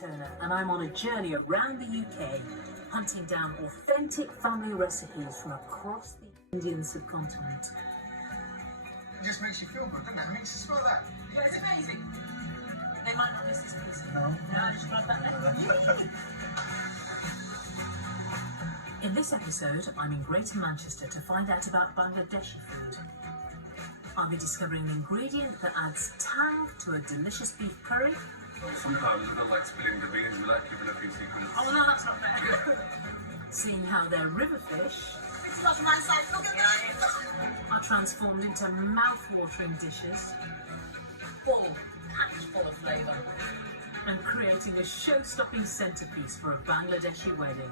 Turner, and I'm on a journey around the UK, hunting down authentic family recipes from across the Indian subcontinent. It just makes you feel good, doesn't it? I mean, smell that. Yeah, it's amazing. They might not miss this piece. No. No, just grab that there. In this episode, I'm in Greater Manchester to find out about Bangladeshi food. I'll be discovering an ingredient that adds tang to a delicious beef curry. Sometimes I don't like spilling the beans without giving a few secrets. Oh no, that's not fair. Seeing how their river fish are transformed into mouth-watering dishes, packed full of flavour, and creating a show-stopping centrepiece for a Bangladeshi wedding.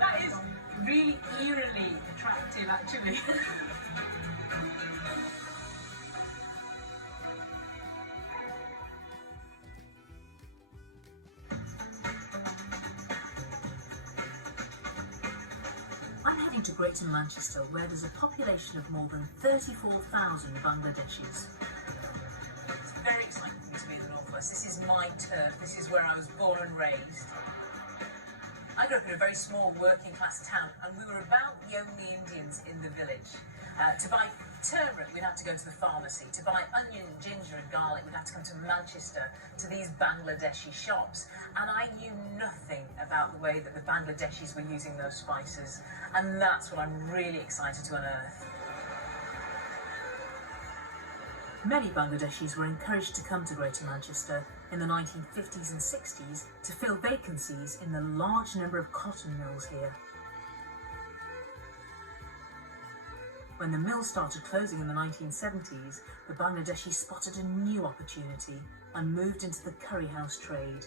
That is really eerily attractive, actually. I'm heading to Greater Manchester, where there's a population of more than 34,000 Bangladeshis. It's very exciting for me to be in the Northwest. This is my turf. This is where I was born and raised. I grew up in a very small working class town, and we were about the only Indians in the village. To buy turmeric, we'd have to go to the pharmacy. To buy onion, ginger and garlic, we'd have to come to Manchester to these Bangladeshi shops. And I knew nothing about the way that the Bangladeshis were using those spices. And that's what I'm really excited to unearth. Many Bangladeshis were encouraged to come to Greater Manchester in the 1950s and 60s to fill vacancies in the large number of cotton mills here. When the mill started closing in the 1970s, the Bangladeshis spotted a new opportunity and moved into the curry house trade.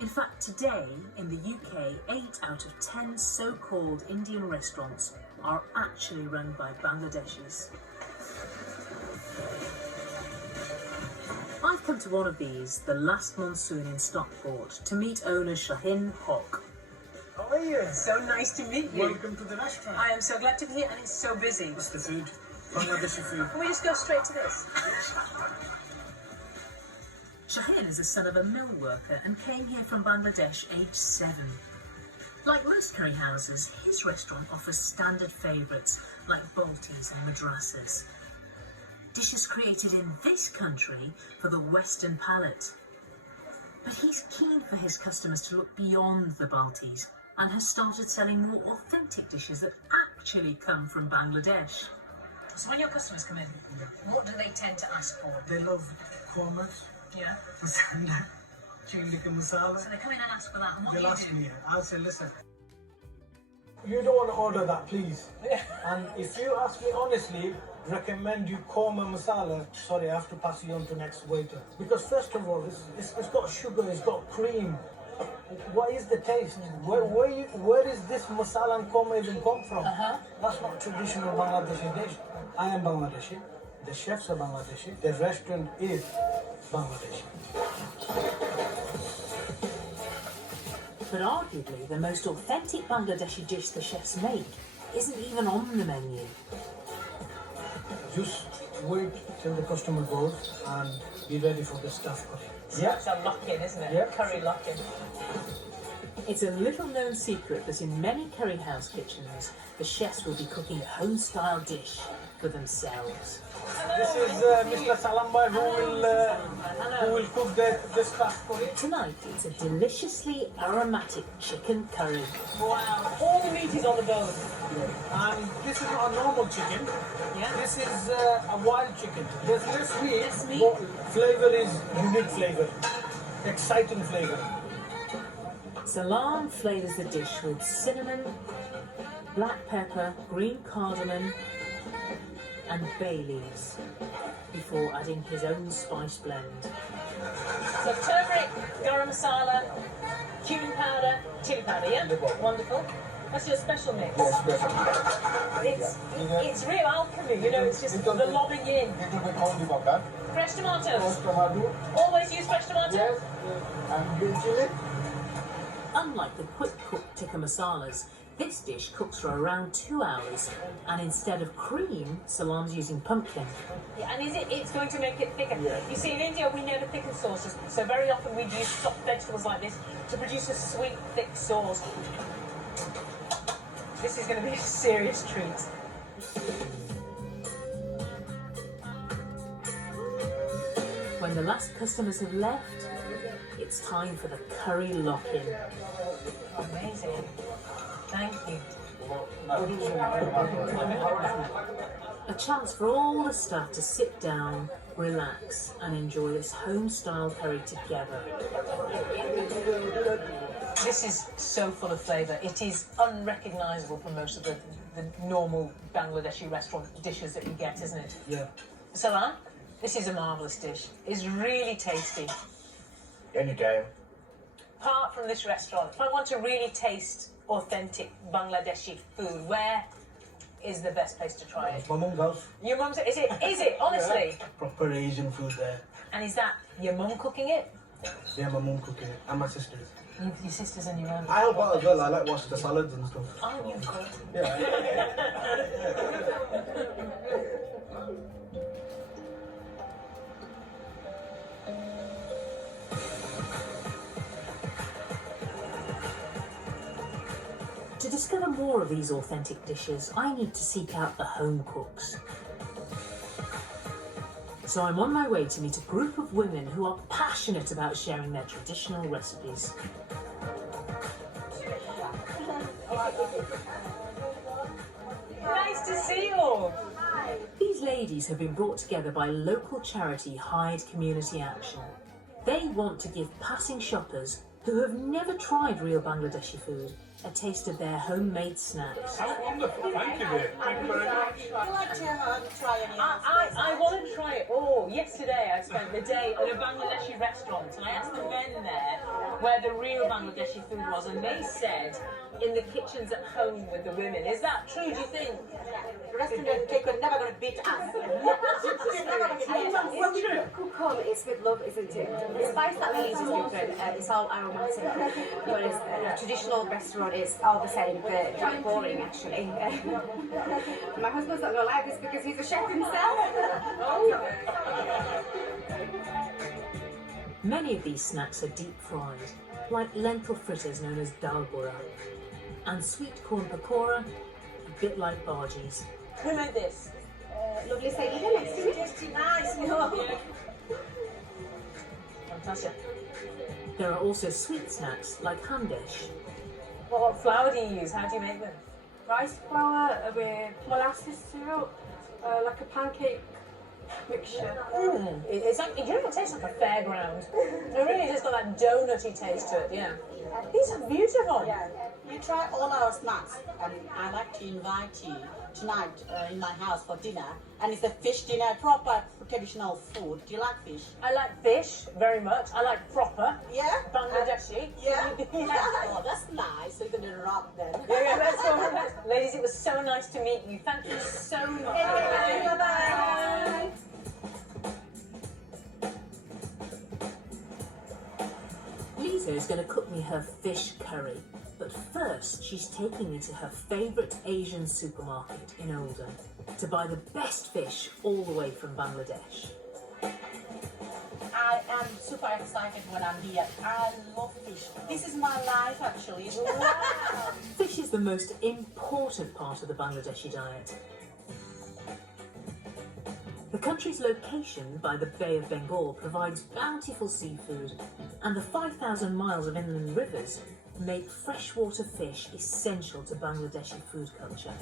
In fact, today in the UK, 8 out of 10 so-called Indian restaurants are actually run by Bangladeshis. I've come to one of these, the last monsoon in Stockport, to meet owner Shahin Hock. How are you? So nice to meet you. Welcome to the restaurant. I am so glad to be here, and it's so busy. What's the food? Bangladeshi food. Can we just go straight to this? Shahin is the son of a mill worker and came here from Bangladesh aged 7. Like most curry houses, his restaurant offers standard favourites like baltis and madrasas. Dishes created in this country for the Western palate. But he's keen for his customers to look beyond the baltis and has started selling more authentic dishes that actually come from Bangladesh. So when your customers come in, what do they tend to ask for? They love kormas, Yeah. masala, chili masala. So they come in and ask for that, and what They'll do ask you do? me, I'll say, listen, you don't want to order that, please. Yeah. And if you ask me honestly, recommend you korma masala, sorry, I have to pass you on to next waiter. Because first of all, it's got sugar, it's got cream. What is the taste? Where is this masala and korma even come from? That's not traditional Bangladeshi dish. I am Bangladeshi, the chefs are Bangladeshi, the restaurant is Bangladeshi. But arguably, the most authentic Bangladeshi dish the chefs make isn't even on the menu. Just wait till the customer goes and be ready for the stuff curry. Yeah. It's a lock-in, isn't it? Yeah. Curry lock-in. It's a little-known secret that in many curry house kitchens, the chefs will be cooking a home-style dish for themselves. This is Mr. Salambai who will cook the stuff curry. Tonight, it's a deliciously aromatic chicken curry. Wow, all the meat is on the bone. And this is not a normal chicken. Yeah. This is a wild chicken. There's less meat, Less meat. but flavor is unique flavor. Exciting flavor. Salam flavours the dish with cinnamon, black pepper, green cardamom and bay leaves before adding his own spice blend. So turmeric, garam masala, cumin powder, chili powder, yeah? Wonderful. That's your special mix. Yes, It's real alchemy, you know, it's just the lobbing in. little bit only about that. Fresh tomatoes. Tomato. Always use fresh tomatoes? Yes. And green chili. Unlike the quick-cooked tikka masalas, This dish cooks for around 2 hours, and instead of cream, Salam's using pumpkin. Yeah, and it's going to make it thicker. Yeah. You see, in India, we never thicken sauces, so very often we use soft vegetables like this to produce a sweet, thick sauce. This is going to be a serious treat. When the last customers have left, it's time for the curry lock-in. Amazing. Thank you. A chance for all the staff to sit down, relax, and enjoy this home-style curry together. This is so full of flavour. It is unrecognisable from most of the normal Bangladeshi restaurant dishes that you get, isn't it? Yeah. Salam, this is a marvellous dish. It's really tasty. Any day. Apart from this restaurant, if I want to really taste authentic Bangladeshi food, where is the best place to try it? My mum's house. Your mum's, is it, honestly? Yeah. Proper Asian food there. And is that your mum cooking it? Yeah, my mum cooking it, and my sisters. Your sisters and your mum? I help out as well, I like washing the salads and stuff. Oh, you good. Yeah. To discover more of these authentic dishes, I need to seek out the home cooks. So I'm on my way to meet a group of women who are passionate about sharing their traditional recipes. Nice to see you. These ladies have been brought together by local charity Hyde Community Action. They want to give passing shoppers who have never tried real Bangladeshi food a taste of their homemade snacks. How wonderful. Thank you, dear. Thank you very much. Would you like to try any? I want to try it. Oh, yesterday I spent the day at a Bangladeshi restaurant and I asked the men there where the real Bangladeshi food was, and they said in the kitchens at home with the women. Is that true, do you think? The restaurant cake are never going to beat us. When we cook home, it's with love, isn't it? The spice that we use is different. It's all aromatic. Whereas a traditional restaurant is all the same, but quite boring actually. My husband's not going to like this because he's a chef himself. Many of these snacks are deep fried, like lentil fritters known as dal bura, and sweet corn pakora, a bit like bhajis. Who made this? Lovely Saida next to me. Tasty, nice. Fantastic. There are also sweet snacks like handesh. What flour do you use? How do you make them? Rice flour with molasses syrup, like a pancake mixture. It's like, you know, it tastes like a fairground. It really just got that donutty taste to it, yeah. These are beautiful. Yeah. You try all our snacks, and I'd like to invite you tonight in my house for dinner. And it's a fish dinner, proper traditional food. Do you like fish? I like fish very much. I like proper Yeah. Bangladeshi. Yeah. Yeah. Oh, that's nice. So you're gonna rock then. Yeah, let's go. Ladies, it was so nice to meet you. Thank you so much. Bye bye. Liza is going to cook me her fish curry, but first she's taking me to her favourite Asian supermarket in Oldham to buy the best fish all the way from Bangladesh. I am super excited when I'm here. I love fish. This is my life actually. Wow. Fish is the most important part of the Bangladeshi diet. The country's location by the Bay of Bengal provides bountiful seafood, and the 5,000 miles of inland rivers make freshwater fish essential to Bangladeshi food culture.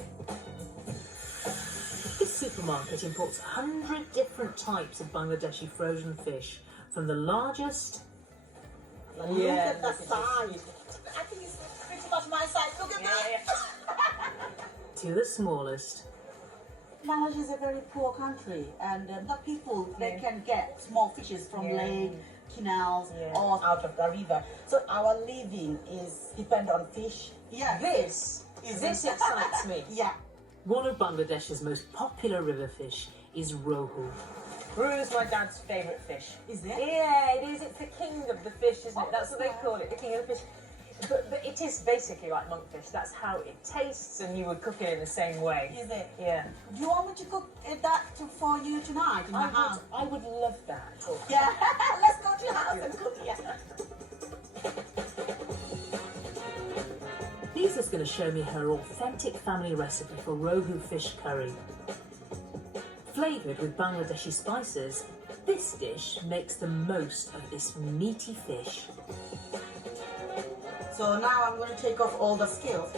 This supermarket imports 100 different types of Bangladeshi frozen fish, from the largest Look at the size. I think it's pretty much my size. Look at that. to the smallest. Bangladesh is a very poor country, and the people they can get small fishes from lake, canals, or out of the river. So our living is depend on fish. Yeah, This excites me. Yeah. One of Bangladesh's most popular river fish is Rohu. Ruho is my dad's favourite fish. Is it? Yeah, it is. It's the king of the fish, isn't it? That's what they call it, the king of the fish. But it is basically like monkfish. That's how it tastes, and you would cook it in the same way. Is it? Yeah. Do you want me to cook for you tonight in my house? I would love that. Yeah, let's go to your house and cook. Yeah. Liza's going to show me her authentic family recipe for Rohu fish curry. Flavoured with Bangladeshi spices, this dish makes the most of this meaty fish. So now I'm going to take off all the scales.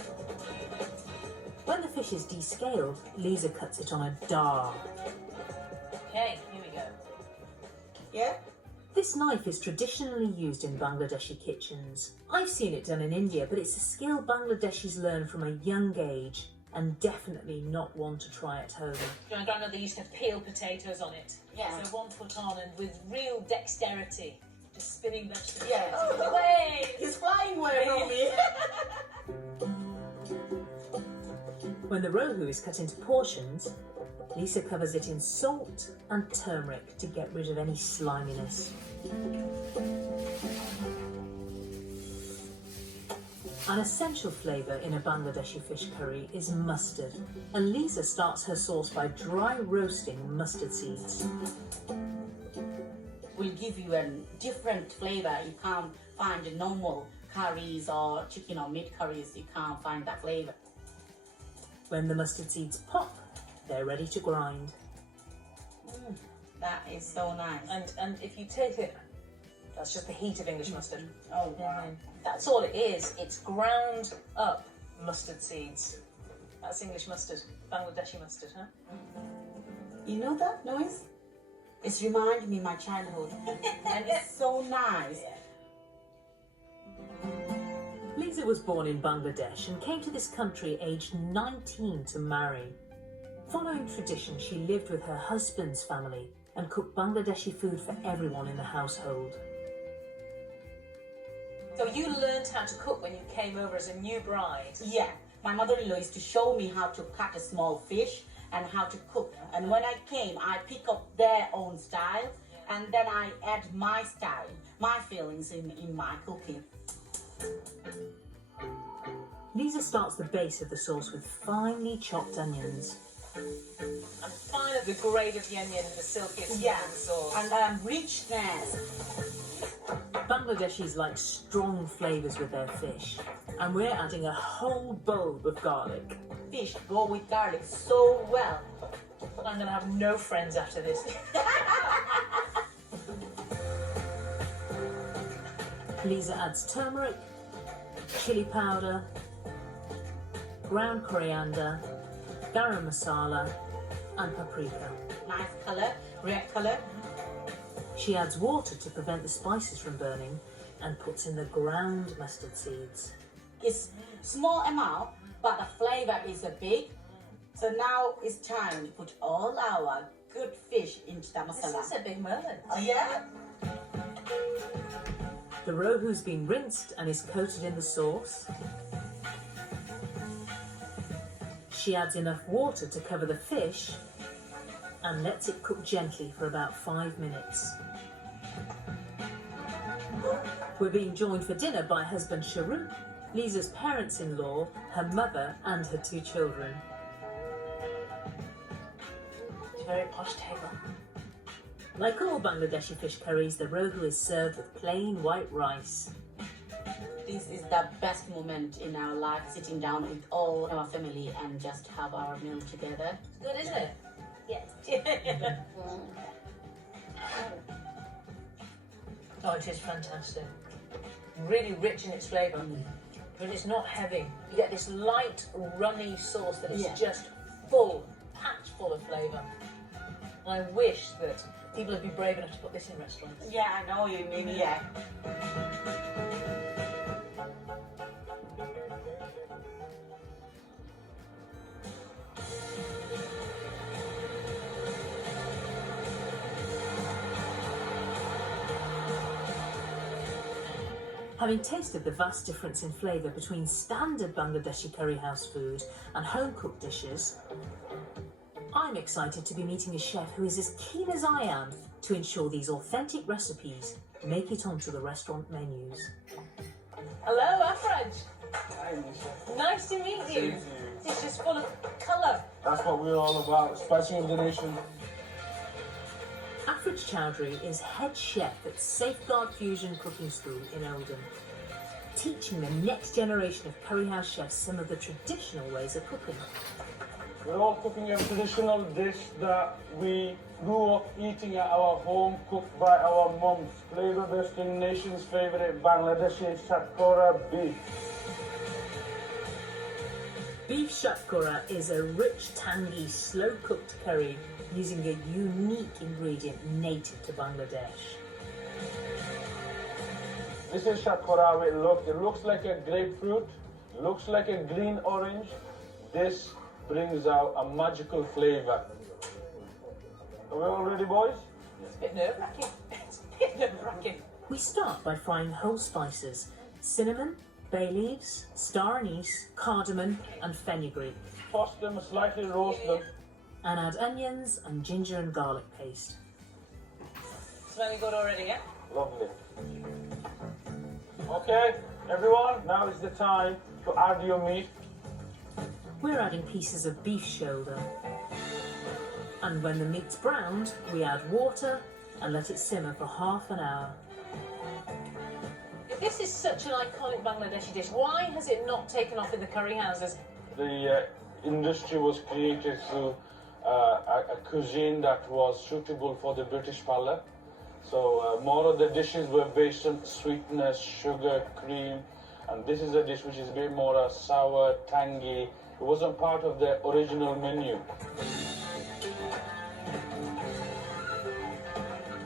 When the fish is descaled, Liza cuts it on a dal. Okay, here we go. Yeah? This knife is traditionally used in Bangladeshi kitchens. I've seen it done in India, but it's a skill Bangladeshis learn from a young age, and definitely not one to try at home. My grandmother used to peel potatoes on it. Yeah. So 1 foot on and with real dexterity, just spinning vegetables. Yeah. Away! He's flying away from me. When the rohu is cut into portions, Liza covers it in salt and turmeric to get rid of any sliminess. An essential flavour in a Bangladeshi fish curry is mustard, and Liza starts her sauce by dry roasting mustard seeds. Will give you a different flavour. You can't find the normal curries or chicken or meat curries. You can't find that flavour. When the mustard seeds pop, they're ready to grind. That is so nice. And if you take it, that's just the heat of English mustard. Oh, wow. That's all it is. It's ground up mustard seeds. That's English mustard, Bangladeshi mustard, huh? You know that noise? It's reminding me of my childhood. And it's so nice. Liza was born in Bangladesh and came to this country aged 19 to marry. Following tradition, she lived with her husband's family and cooked Bangladeshi food for everyone in the household. So you learned how to cook when you came over as a new bride? Yeah. My mother-in-law used to show me how to cut a small fish and how to cook. And when I came, I pick up their own style and then I add my style, my feelings in my cooking. Liza starts the base of the sauce with finely chopped onions. And find the grade of the onion, the silkiest Yeah, of the sauce. and richness. Bangladeshis like strong flavours with their fish, and we're adding a whole bowl of garlic. Fish go with garlic so well. I'm going to have no friends after this. Liza adds turmeric, chili powder, ground coriander, garam masala and paprika. Nice color, red color. She adds water to prevent the spices from burning and puts in the ground mustard seeds. It's small amount, but the flavor is big. So now it's time to put all our good fish into the masala. This is a big moment. Oh, yeah? The rohu's been rinsed and is coated in the sauce. She adds enough water to cover the fish and lets it cook gently for about 5 minutes. We're being joined for dinner by husband Rohu, Liza's parents-in-law, her mother and her 2 children. It's a very posh table. Like all Bangladeshi fish curries, the rohu is served with plain white rice. This is the best moment in our life, sitting down with all our family and just have our meal together. It's good, isn't it? Yes. Oh, it is fantastic. Really rich in its flavour, but it's not heavy. You get this light, runny sauce that is just full, packed full of flavour. And I wish that people would be brave enough to put this in restaurants. Yeah, I know you mean, yeah. Having tasted the vast difference in flavour between standard Bangladeshi curry house food and home-cooked dishes, I'm excited to be meeting a chef who is as keen as I am to ensure these authentic recipes make it onto the restaurant menus. Hello, Ahmed. Hi, Nisha. Nice to meet you. Same to you. It's just full of colour. That's what we're all about, spicing up the nation. Ahmed Chowdhury is head chef at Safeguard Fusion Cooking School in Oldham, teaching the next generation of curry house chefs some of the traditional ways of cooking. We're all cooking a traditional dish that we grew up eating at our home, cooked by our mums. Flavour based in nation's favourite Bangladeshi shatkora beef. Beef shatkora is a rich, tangy, slow-cooked curry using a unique ingredient native to Bangladesh. This is shatkora how it looks. It looks like a grapefruit, looks like a green orange. This brings out a magical flavour. Are we all ready, boys? It's a bit nerve-wracking. It's a bit nerve-wracking. We start by frying whole spices: cinnamon, bay leaves, star anise, cardamom and fenugreek. Toss them, slightly roast them. And add onions and ginger and garlic paste. Smelling good already, yeah? Lovely. Okay, everyone, now is the time to add your meat. We're adding pieces of beef shoulder. And when the meat's browned, we add water and let it simmer for half an hour. If this is such an iconic Bangladeshi dish, why has it not taken off in the curry houses? The industry was created through a cuisine that was suitable for the British palate. So more of the dishes were based on sweetness, sugar, cream, and this is a dish which is a bit more sour, tangy. It wasn't part of the original menu.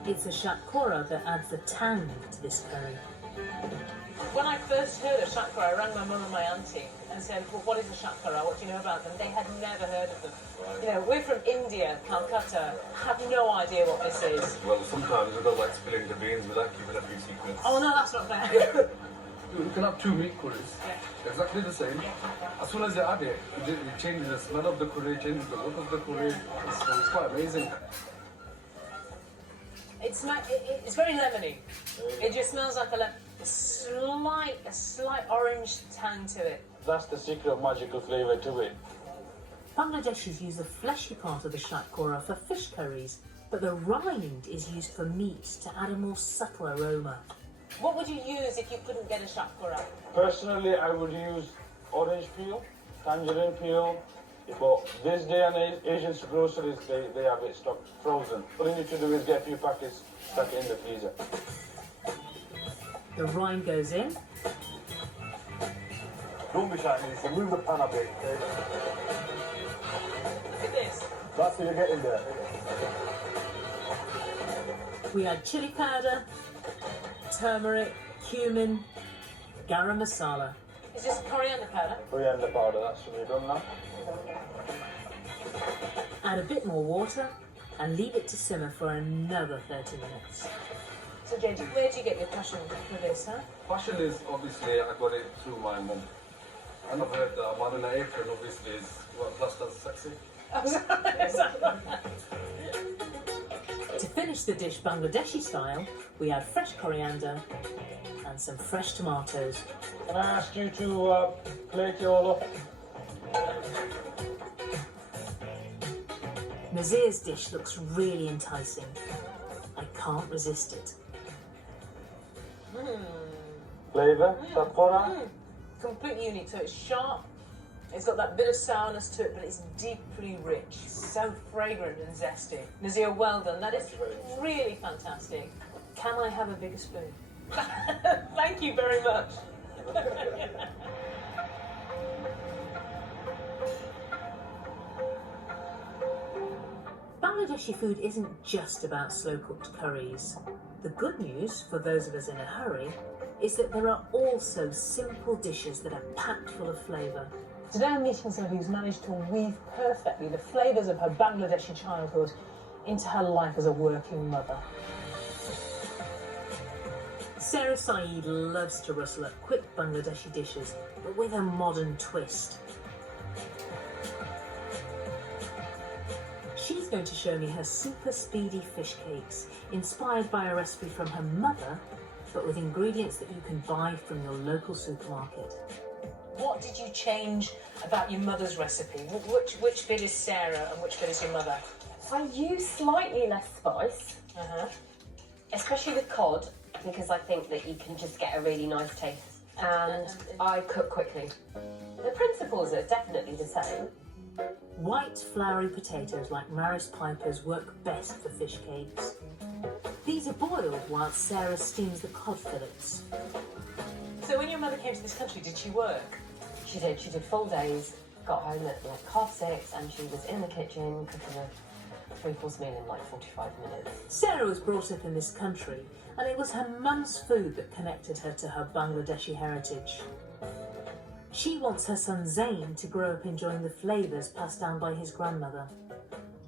It's the shatkora that adds the tang to this curry. When I first heard of shatkara, I rang my mum and my auntie and said, well, what is a shatkara? What do you know about them? They had never heard of them. You know, we're from India, Calcutta, have no idea what this is. Well, sometimes we don't like spilling the beans without keeping a few secrets. Oh no, that's not fair. You can have two meat curries, exactly the same. As soon as you add it, it changes the smell of the curry, changes the look of the curry. It's quite amazing. It's very lemony. It just smells like a slight orange tang to it. That's the secret of magical flavour to it. Bangladeshis use the fleshy part of the shatkora for fish curries, but the rind is used for meat to add a more subtle aroma. What would you use if you couldn't get a shatkora? Personally, I would use orange peel, tangerine peel, but this day and age, Asian groceries, they have it stocked frozen. All you need to do is get a few packets, stuck it in the freezer. The rind goes in. Don't be shy, Lisa. Move the pan a bit. Look at this. That's what you're getting there. We add chili powder, turmeric, cumin, garam masala. It's just coriander powder. Coriander powder, that's what we've done now. Add a bit more water and leave it to simmer for another 30 minutes. So JJ, where do you get your passion for this, huh? Passion is obviously, I got it through my mum. And I've heard that a man in an apron obviously is classed as sexy. To finish the dish Bangladeshi style, we add fresh coriander and some fresh tomatoes. Can I ask you to plate it all up? Nazir's dish looks really enticing. I can't resist it. Flavour, shatkora. Completely unique. So it's sharp. It's got that bit of sourness to it, but it's deeply rich. So fragrant and zesty. Nazir, well done. That is really fantastic. Can I have a bigger spoon? Thank you very much. Bangladeshi food isn't just about slow-cooked curries. The good news, for those of us in a hurry, is that there are also simple dishes that are packed full of flavour. Today I'm meeting somebody who's managed to weave perfectly the flavours of her Bangladeshi childhood into her life as a working mother. Sarah Saeed loves to rustle up quick Bangladeshi dishes, but with a modern twist. She's going to show me her super speedy fish cakes, inspired by a recipe from her mother but with ingredients that you can buy from your local supermarket. What did you change about your mother's recipe? Which bit is Sarah and which bit is your mother? I use slightly less spice, especially with cod, because I think that you can just get a really nice taste. And I cook quickly. The principles are definitely the same. White, floury potatoes like Maris Piper's work best for fish cakes. These are boiled while Sarah steams the cod fillets. So when your mother came to this country, did she work? She did full days, got home at like 6:30, and she was in the kitchen cooking a 3-course meal in like 45 minutes. Sarah was brought up in this country, and it was her mum's food that connected her to her Bangladeshi heritage. She wants her son Zain to grow up enjoying the flavours passed down by his grandmother.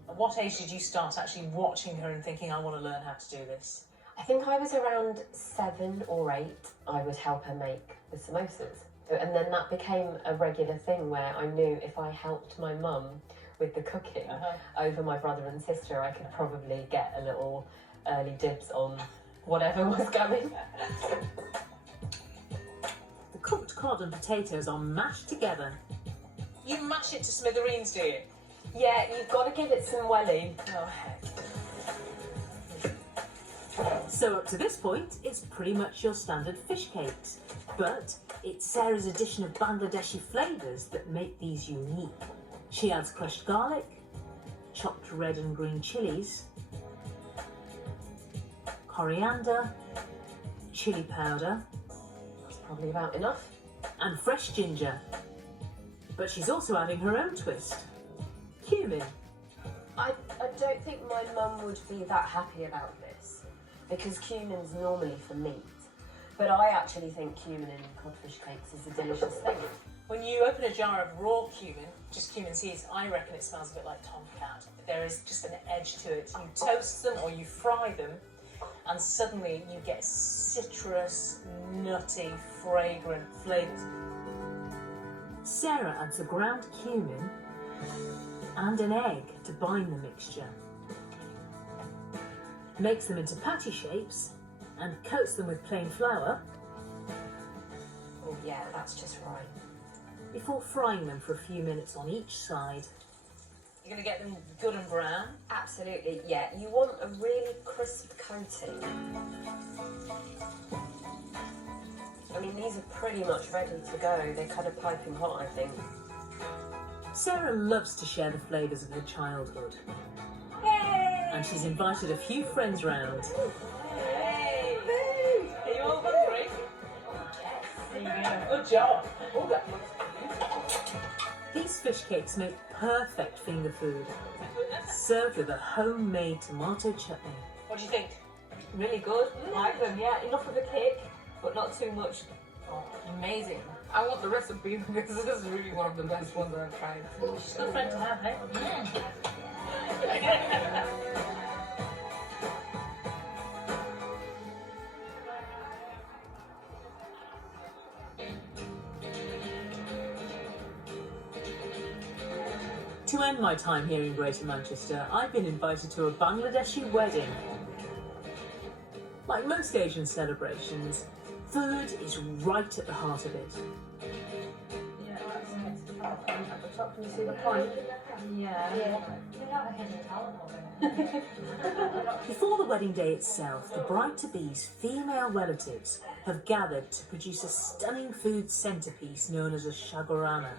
At what age did you start actually watching her and thinking, I want to learn how to do this? I think I was around 7 or 8. I would help her make the samosas. And then that became a regular thing where I knew if I helped my mum with the cooking over my brother and sister, I could probably get a little early dibs on whatever was going. The cooked cod and potatoes are mashed together. You mash it to smithereens, do you? Yeah, you've got to give it some welly. Oh, heck. So up to this point, it's pretty much your standard fish cakes. But it's Sarah's addition of Bangladeshi flavours that make these unique. She adds crushed garlic, chopped red and green chilies, coriander, chilli powder, That's probably about enough. and fresh ginger. But she's also adding her own twist. Cumin. I don't think my mum would be that happy about this because cumin's normally for meat. But I actually think cumin in codfish cakes is a delicious thing. When you open a jar of raw cumin, just cumin seeds, I reckon it smells a bit like tomcat. There is just an edge to it. You toast them or you fry them, and suddenly you get citrus, nutty, fragrant flavours. Sarah adds a ground cumin and an egg to bind the mixture. Makes them into patty shapes and coats them with plain flour Oh yeah, that's just right. before frying them for a few minutes on each side. You're going to get them good and brown. Absolutely, yeah. You want a really crisp coating. I mean, these are pretty much ready to go. They're kind of piping hot, I think. Sarah loves to share the flavours of her childhood. Yay! And she's invited a few friends round. Hey! Are you all hungry? There you go. Good job. Oh, that looks These fish cakes make perfect finger food, served with a homemade tomato chutney. What do you think? Really good. Like them, yeah. Enough of a kick, but not too much. Oh, amazing. I want the recipe because this is really one of the best ones I've tried. She's a good friend to have, eh? To end my time here in Greater Manchester, I've been invited to a Bangladeshi wedding. Like most Asian celebrations, food is right at the heart of it. Yeah, that's at the top. Can you see the point? Yeah. Before the wedding day itself, the bride-to-be's female relatives have gathered to produce a stunning food centrepiece known as a shagorana.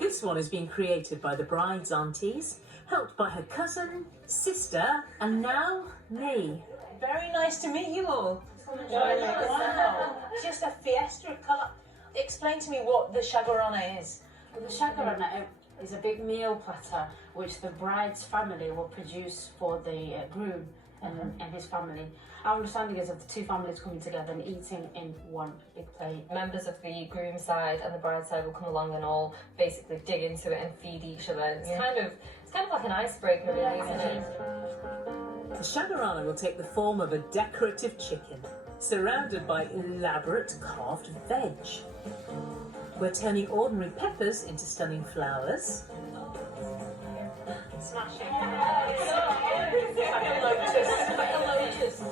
This one is being created by the bride's aunties, helped by her cousin, sister, and now me. Very nice to meet you all. Wow. Just a fiesta of colour. Explain to me what the shagorana is. Well, the shagorana is a big meal platter which the bride's family will produce for the groom and his family. Our understanding is of the two families coming together and eating in one big plate. Members of the groom side and the bride side will come along and all basically dig into it and feed each other. It's kind of like an icebreaker, really, isn't it? The shagorana will take the form of a decorative chicken, surrounded by elaborate carved veg. We're turning ordinary peppers into stunning flowers. Smashing. It's like a lotus.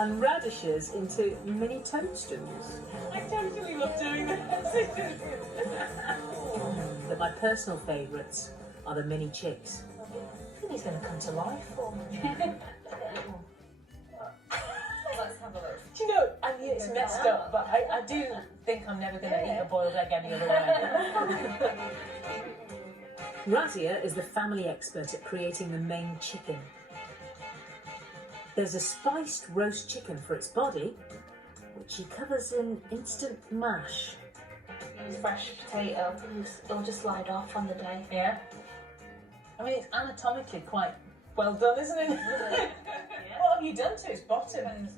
and radishes into mini toadstools. I totally love doing this. But my personal favourites are the mini chicks. I think he's going to come to life for me. Let's have a look. Do you know, I mean, it's messed up, but I do think I'm never going to eat a boiled egg any other way. Razia is the family expert at creating the main chicken. There's a spiced roast chicken for its body, which she covers in instant mash. Fresh potato, it'll just slide off on the day. Yeah. I mean, it's anatomically quite well done, isn't it? What have you done to its bottom?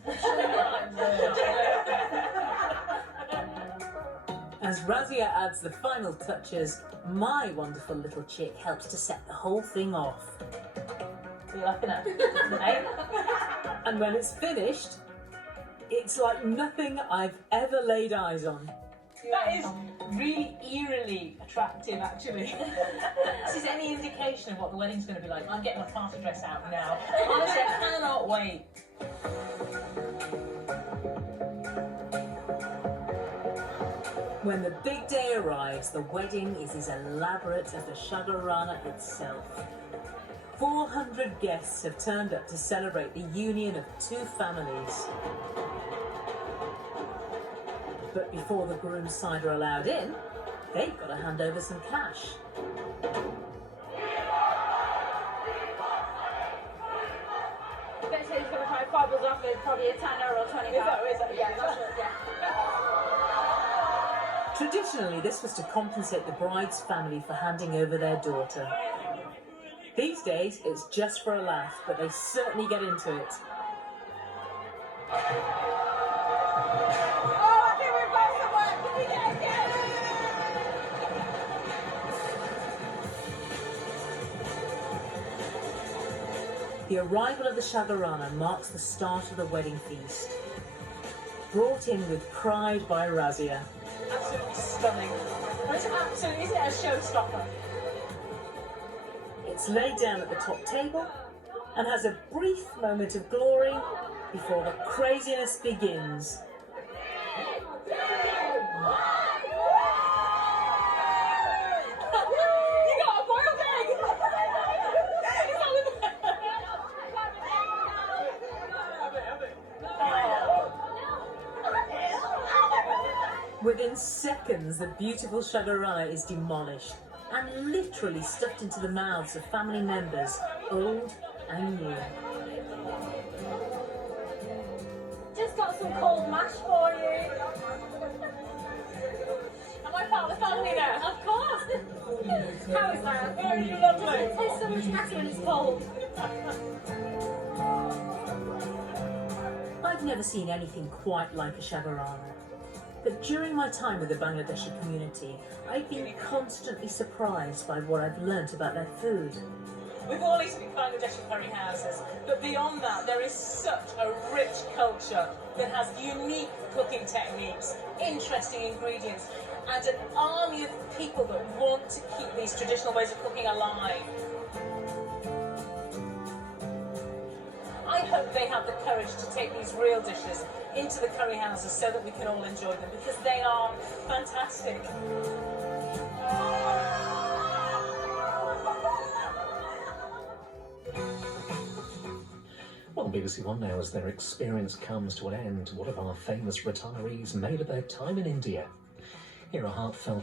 As Razia adds the final touches, my wonderful little chick helps to set the whole thing off. What are you laughing at? Hey? And when it's finished, it's like nothing I've ever laid eyes on. That is really eerily attractive, actually. This is any indication of what the wedding's going to be like. I'm getting my party dress out now. Honestly, I cannot wait. When the big day arrives, the wedding is as elaborate as the Shagarana itself. 400 guests have turned up to celebrate the union of two families. But before the groom's side are allowed in, they've got to hand over some cash. Bet you he's going to try cobbles off it, probably a tenner or 25. Is that? Yeah, that's right, yeah. Traditionally, this was to compensate the bride's family for handing over their daughter. These days, it's just for a laugh, but they certainly get into it. The arrival of the Shagarana marks the start of the wedding feast. Brought in with pride by Razia. Absolutely stunning. It's absolutely, isn't it a showstopper? It's laid down at the top table and has a brief moment of glory before the craziness begins. Within seconds, the beautiful Shagarana is demolished and literally stuffed into the mouths of family members, old and new. Just got some cold mash for you. Am I part of the family now? Of course. How is that? Oh, you lovely. It tastes so much better when it's cold. I've never seen anything quite like a Shagarana. But during my time with the Bangladeshi community, I've been constantly surprised by what I've learnt about their food. We've all eaten at Bangladeshi curry houses, but beyond that, there is such a rich culture that has unique cooking techniques, interesting ingredients, and an army of people that want to keep these traditional ways of cooking alive. I hope they have the courage to take these real dishes into the curry houses so that we can all enjoy them, because they are fantastic. On BBC One now, as their experience comes to an end, what of our famous retirees made of their time in India? Here are heartfelt